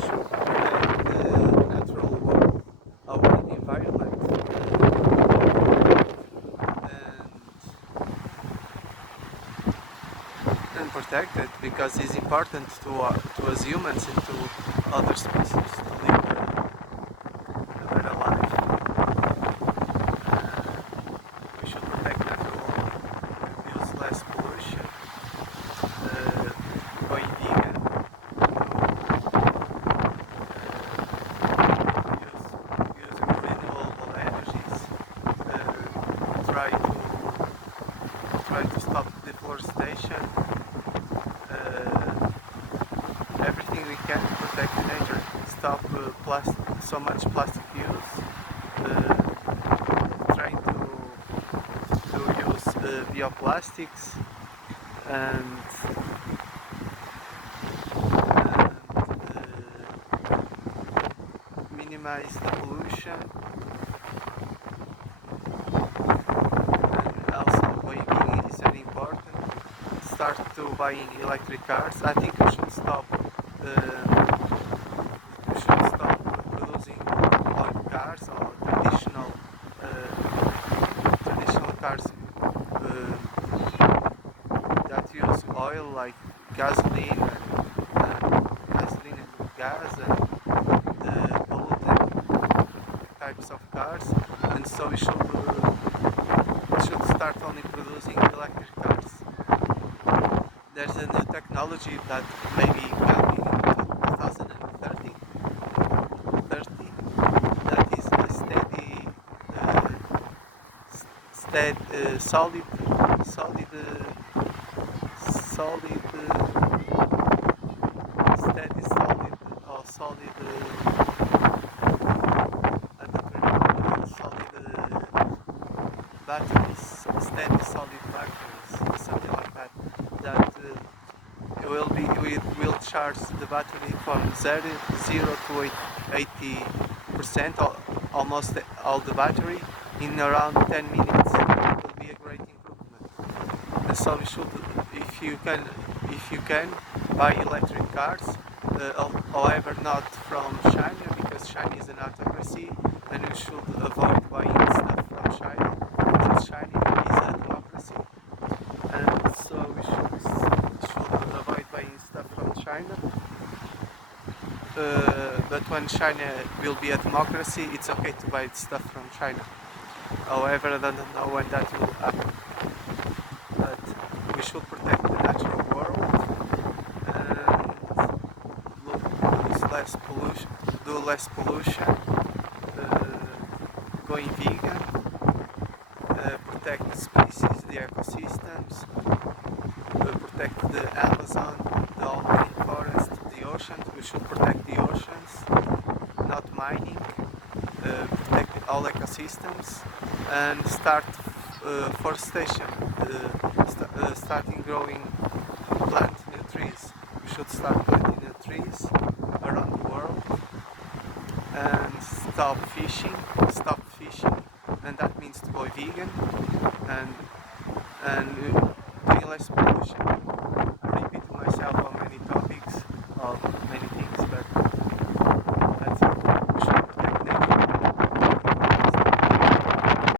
should protect the natural world, our environment, and protect it because it's important to us humans and to other species to live a better life. We should protect natural world, use less pollution, going vegan, use renewable energies, try to stop deforestation, everything we can to protect the nature, stop so much plastic use, trying to use bioplastics and minimize the pollution, and also buying is very important. Start to buying electric cars. I think we should stop producing oil cars or traditional cars that use oil like gasoline and gas and polluted types of cars, and so we should start only producing electric cars. There's a new technology that maybe coming in 2030 that is a solid or solid I don't remember, batteries, steady solid batteries, something like that, that will charge the battery from 0 to 80%, almost all the battery, in around 10 minutes. It will be a great improvement. And so we should, if you can buy electric cars, however not from China, because China is an autocracy, and we should avoid buying stuff from China, because China is a democracy, and so we should avoid buying stuff from China. But when China will be a democracy, it's okay to buy stuff from China. However, I don't know when that will happen. But we should protect the natural world and do less pollution, going vegan, protect the species, the ecosystems, protect the Amazon, the all rainforest, the oceans. We should protect the oceans, not mining, protect all ecosystems, and start forestation, starting planting new trees. We should start planting new trees around the world and stop fishing, and that means to go vegan and doing less pollution.